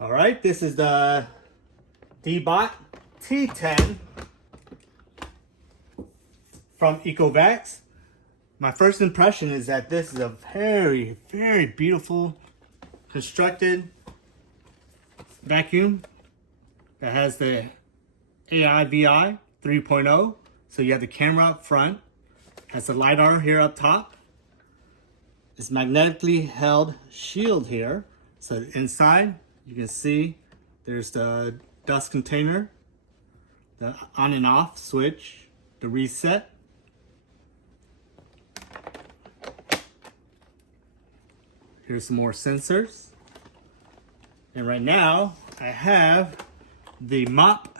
All right, this is the DEEBOT T10 from ECOVACS. My first impression is that this is a very, very beautiful constructed vacuum that has the AIVI 3.0. So you have the camera up front, has the LiDAR here up top. It's magnetically held shield here. So inside you can see there's the dust container, the on and off switch, the reset. Here's some more sensors. And right now I have the mop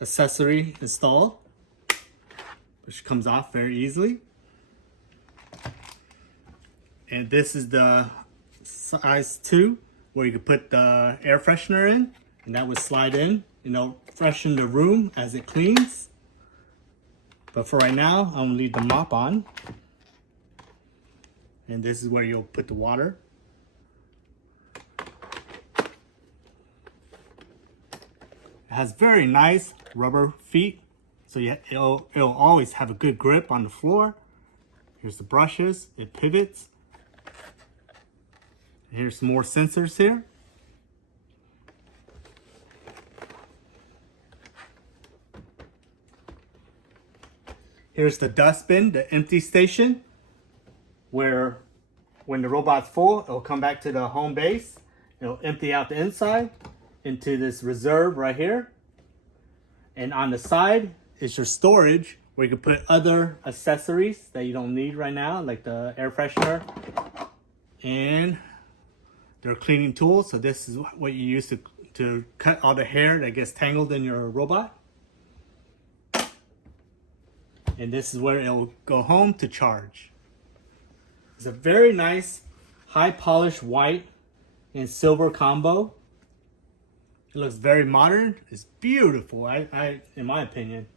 accessory installed, which comes off very easily. And this is the size 2, where you can put the air freshener in, and that would slide in, freshen the room as it cleans. But for right now, I'm gonna leave the mop on. And this is where you'll put the water. It has very nice rubber feet, so it'll always have a good grip on the floor. Here's the brushes, it pivots. Here's some more sensors here. Here's the dustbin, the empty station, where when the robot's full, it'll come back to the home base. It'll empty out the inside into this reserve right here. And on the side is your storage, where you can put other accessories that you don't need right now, like the air freshener and their cleaning tools. So this is what you use to cut all the hair that gets tangled in your robot. And this is where it'll go home to charge. It's a very nice high polished white and silver combo. It looks very modern. It's beautiful, in my opinion.